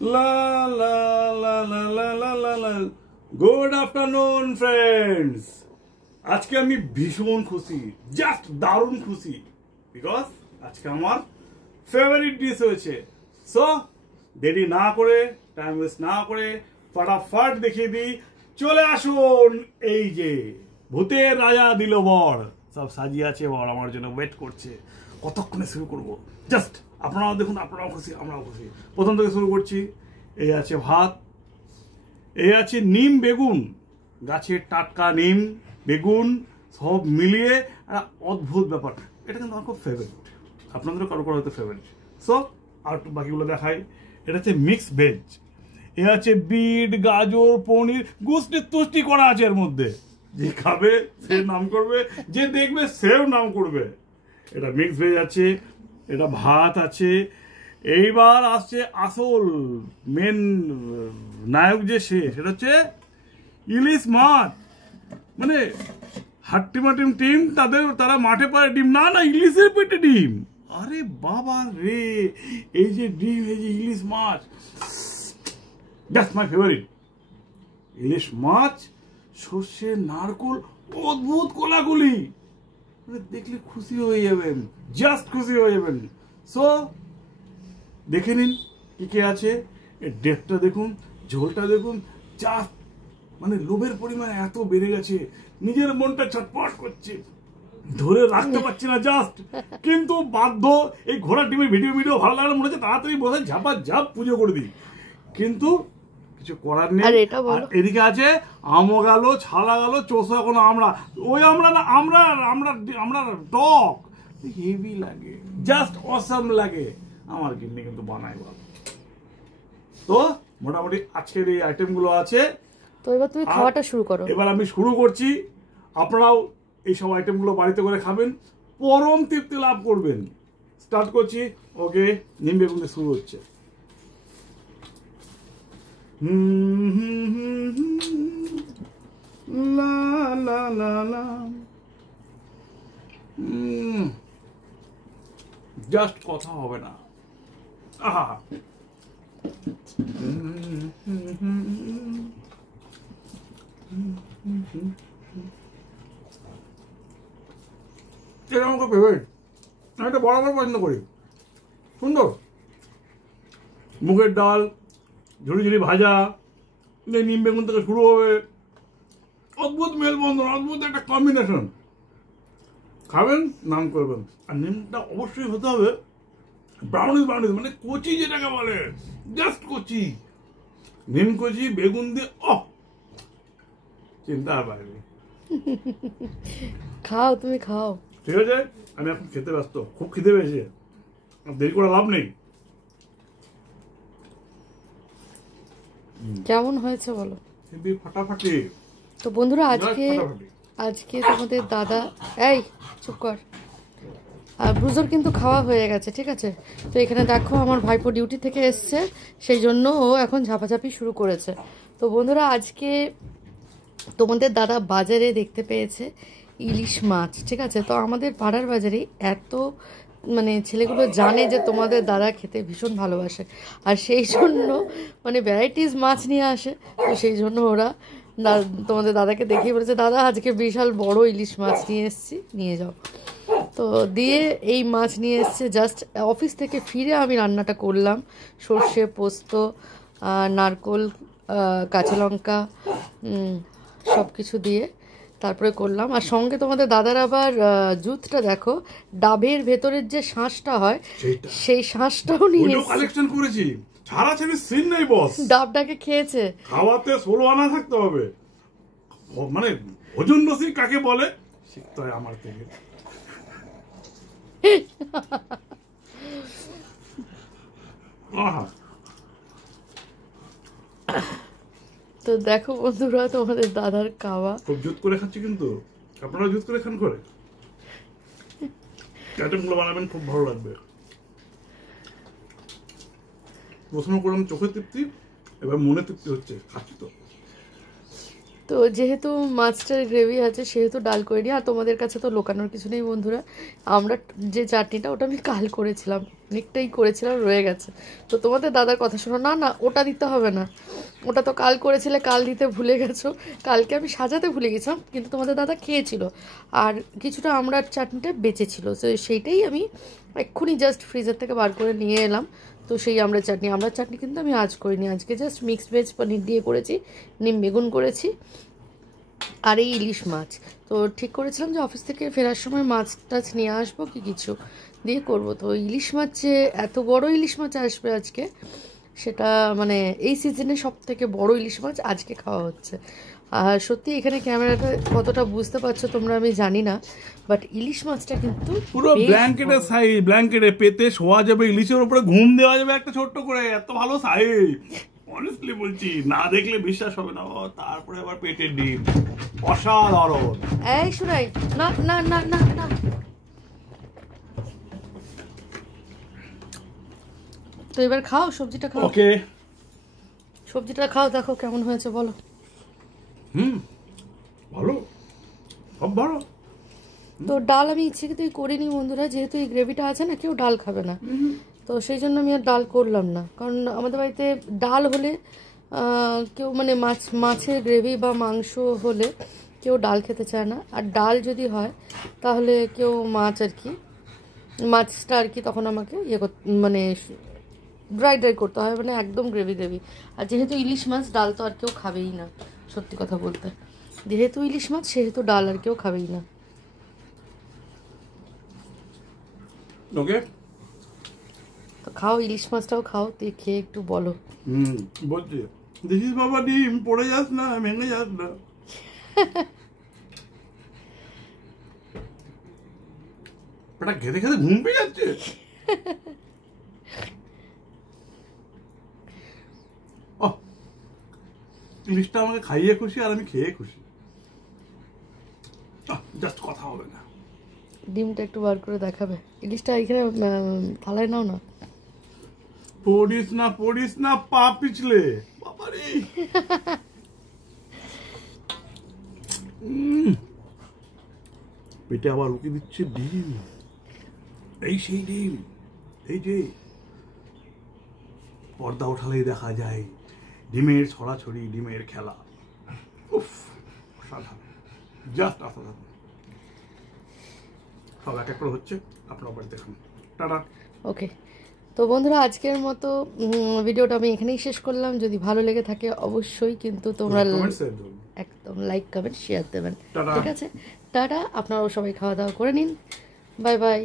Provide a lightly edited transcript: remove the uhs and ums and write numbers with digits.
La la la la la la la la. Good afternoon, friends. আজকে আমি ভীষণ খুশি, জাস্ট দারুণ খুশি, বিকজ আজকে আমার ফেভারিট ডিশ হয়েছে। সো দেরি না করে, টাইম ওয়েস্ট না করে ফটাফট দেখিয়ে দিই। চলে আসুন, এই যে ভূতের রাজা দিল বর, সব সাজিয়ে আছে, বর আমার জন্য ওয়েট করছে। কতক্ষণে শুরু করব, জাস্ট আপনারাও দেখুন, আপনারাও খুশি আমরাও খুশি। প্রথম থেকে শুরু করছি। এই আছে ভাত, এই আছে নিম বেগুন, গাছের টাটকা নিম বেগুন সব মিলিয়ে একটা অদ্ভুত ব্যাপার। এটা কিন্তু আমার খুব ফেভারিট, আপনাদেরও কারো কারো হয়তো ফেভারিট। সো আর বাকিগুলো দেখাই। এটা হচ্ছে মিক্স ভেজ, এ আছে বিট গাজর পনির, গুষ্টি তুষ্টি করা আছে এর মধ্যে। যে খাবে সে নাম করবে, যে দেখবে সেও নাম করবে। এটা মিক্স ভেজ আছে, এটা ভাত আছে। এইবার আসছে আসল মেন নায়ক, যে সেটা হচ্ছে ইলিশ মাছ। মানে হাট্টিমাটিম টিম, তারা মাঠে পায় ডিম, না না ইলিশের পেটে ডিম। আরে বাবা রে, এই যে ডিম, এই যে ইলিশ মাছ, দ্যাটস মাই ফেভারিট। ইলিশ মাছ, সর্ষে, নারকোল, অদ্ভুত কোলাগুলি, দেখলে খুশি হয়ে যাবেন, জাস্ট খুশি হয়ে যাবেন। সো দেখে নিন কি কি আছে, এর ডেটটা দেখুন, ঝোলটা দেখুন, জাস্ট মানে লোভের পরিমাণ এত বেড়ে গেছে, নিজের মনটা ছটপট করছে, ধরে রাখতে পারছি না জাস্ট। কিন্তু বাধ্য, এই ঘোড়ার টিমের ভিডিও ভালো লাগলে মনে হচ্ছে তাড়াতাড়ি বসে ঝাপা ঝাপ পুজো করে দিই, কিন্তু কিছু করার নেই। এদিকে আছে আমও গেল, ছালা গেল, চোষা কোনো আমরা, ওই আমরা না, আমরা আমরা আমরা টক, হেভি লাগে, জাস্ট অসাম লাগে। আমার গিন্নি কিন্তু বানাই ভালো। তো মোটামুটি আজকের এই আইটেমগুলো আছে। তো এবার তুমি খাওয়াটা শুরু করো। এবার আমি শুরু করছি, আপনারাও এই সব আইটেমগুলো বাড়িতে করে খাবেন, পরম তৃপ্তি লাভ করবেন। স্টার্ট করছি। ওকে, নিম বেগুন দিয়ে শুরু হচ্ছে। লা লা লা লা, জাস্ট কথা হবে না। আহা, এটা আমার খুব ফেভারিট, আমি এটা বরাবর পছন্দ করি। সুন্দর মুগের ডাল, ঝুড়ি ঝুড়ি ভাজা, নিম বেগুন থেকে শুরু হবে, অদ্ভুত মেলবন্ধন, অদ্ভুত একটা কম্বিনেশন। খাবেন, নাম করবেন। আর নিমটা অবশ্যই হতে হবে ব্রাউনিশ, মানে কচি, যেটাকে বলে জাস্ট কচি নিম, কচি বেগুন দিয়ে, চিন্তা বাইরে। খাও, তুমি খাও। ঠিক আছে, আমি এখন খেতে ব্যস্ত, খুব খিদে পেয়েছে, দেরি করে লাভ নেই। কেমন হয়েছে বলো? ফাটাফাটি। তো বন্ধুরা, আজকে তোমাদের দাদা, এই চুপ কর, আর ব্রুজার কিন্তু খাওয়া হয়ে গেছে, ঠিক আছে? তো এখানে দেখো আমার ভাইপো ডিউটি থেকে এসছে, সেই জন্য ও এখন ঝাপাঝাপি শুরু করেছে। তো বন্ধুরা, আজকে তোমাদের দাদা বাজারে দেখতে পেয়েছে ইলিশ মাছ, ঠিক আছে? তো আমাদের পাড়ার বাজারে এত মানে ছেলেগুলো জানে যে তোমাদের দাদা খেতে ভীষণ ভালোবাসে, আর সেই জন্য মানে ভ্যারাইটিস মাছ নিয়ে আসে। তো সেই জন্য ওরা তোমাদের দাদাকে দেখিয়ে বলেছে, দাদা আজকে বিশাল বড় ইলিশ মাছ নিয়ে এসেছি, নিয়ে যাও। তো দিয়ে এই মাছ নিয়ে এসছে। জাস্ট অফিস থেকে ফিরে আমি রান্নাটা করলাম, সর্ষে পোস্ত, নারকোল, কাঁচা লঙ্কা, সব কিছু দিয়ে তারপরে করলাম। আর সঙ্গে তোমাদের দাদার আবার জুতটা দেখো, ডাবের ভেতরের যে শাঁসটা হয়, সেই শাঁসটাও নিয়ে কালেকশন করেছি। ছাড়া ছেড়ে সিন নাই বস, ডাবটাকে খেয়েছে। খাওয়াতে 16 আনা থাকতে হবে, মানে ভোজন রসিক কাকে বলে শিখতে হয় আমার থেকে। তো দেখো বন্ধুরা, তোমাদের দাদার খাওয়া খুব জুত করে খাচ্ছি, কিন্তু আপনারা জুত করে খান করে আইটেমগুলো বানাবেন, খুব ভালো লাগবে। প্রশ্ন করলাম চোখের তৃপ্তি, এবার মনে তৃপ্তি হচ্ছে, খাচ্ছি তো। তো যেহেতু মাছটার গ্রেভি আছে সেহেতু ডাল করে নিই। আর তোমাদের কাছে তো লোকানোর কিছু নেই বন্ধুরা, আমরা যে চাটনিটা ওটা আমি কাল করেছিলাম, অনেকটাই করেছিলাম, রয়ে গেছে। তো তোমাদের দাদার কথা শোনো, না না ওটা দিতে হবে না, ওটা তো কাল করেছিলে, কাল দিতে ভুলে গেছো। কালকে আমি সাজাতে ভুলে গেছিলাম, কিন্তু তোমাদের দাদা খেয়েছিল আর কিছুটা আমড়ার চাটনিটা বেঁচেছিল, তো সেইটাই আমি এক্ষুনি জাস্ট ফ্রিজের থেকে বার করে নিয়ে এলাম। তো সেই আমড়ার চাটনি কিন্তু আমি আজ করিনি, আজকে জাস্ট মিক্সড ভেজ পনির দিয়ে করেছি, নিম বেগুন করেছি আর এই ইলিশ মাছ। তো ঠিক করেছিলাম যে অফিস থেকে ফেরার সময় মাছ টাছ নিয়ে আসবো কি কিছু দিয়ে করব। তো ইলিশ মাছ যে এত বড় ইলিশ মাছ আসবে আজকে, সেটা মানে এই সিজনে সব থেকে বড় ইলিশ মাছ আজকে খাওয়া হচ্ছে। আর সত্যি এখানে ক্যামেরাটা কতটা বুঝতে পারছো তোমরা আমি জানি না, বাট ইলিশ মাছটা কিন্তু পুরো ব্ল্যাঙ্কেটের সাইজ, ব্ল্যাঙ্কেটে পেতে শোয়া যাবে, ইলিশের উপরে ঘুম দেওয়া যাবে একটা ছোট্ট করে, এত ভালো সাইজ। অনেস্টলি বলছি, না দেখলে বিশ্বাস হবে না। তারপরে আবার পেটের ডিম, অসাধারণ। এই শুনাই, না না না না না, তো এবার খাও সবজিটা খাও। ওকে, সবজিটা খাও, দেখো কেমন হয়েছে বলো। ভালো, সব ভালো। তো ডাল আমি ইচ্ছেকৃতই করিনি বন্ধুরা, যেহেতু এই গ্রেভিটা আছে না, কেউ ডাল খাবে না, তো সেই জন্য আমি আর ডাল করলাম না। কারণ আমাদের বাড়িতে ডাল হলে কেউ মানে মাছের গ্রেভি বা মাংস হলে কেউ ডাল খেতে চায় না, আর ডাল যদি হয় তাহলে কেউ মাছটা আর কি তখন আমাকে মানে ড্রাই করতে হয়, মানে একদম গ্রেভি। আর যেহেতু ইলিশ মাছ, ডাল তো আর কেউ খাবেই না, সত্যি কথা বলতে, যেহেতু ইলিশ মাছ সেহেতু ডাল আর কেউ খাবেই না। ওকে, তো খাও, ইলিশ মাছটাও খাও, তুই খেয়ে একটু বলো। বলছি দেখিস বাবা, ডিম পড়ে যাস না, ভেঙে যাস না। এটা খেতে খেতে ঘুম পেয়ে যাচ্ছে। ইলিশটা আমাকে খাইয়ে খুশি আর আমি খেয়ে খুশি, জাস্ট কথা হবে না। ডিমটা একটু বার করে দেখাবে, ইলিশটা এখানে থালায় নাও না। পড়িস না পা পিছলে বাবারে। পেটে আবার উকি দিচ্ছে ডিম, এই সেই ডিম, এই যে পর্দা ওঠালেই দেখা যায় ডিমের ছড়াছড়ি, ডিমের খেলা। উফ, অসাধারণ, জাস্ট অসাধারণ। সব এক এক করে হচ্ছে, আপনার বাড়িতে দেখুন। টাটা। ওকে, তো বন্ধুরা আজকের মতো ভিডিওটা আমি এখানেই শেষ করলাম। যদি ভালো লেগে থাকে অবশ্যই কিন্তু তোমরা একদম লাইক কমেন্ট শেয়ার দেবেন, ঠিক আছে? টাটা, আপনারাও সবাই খাওয়া দাওয়া করে নিন, বাই বাই।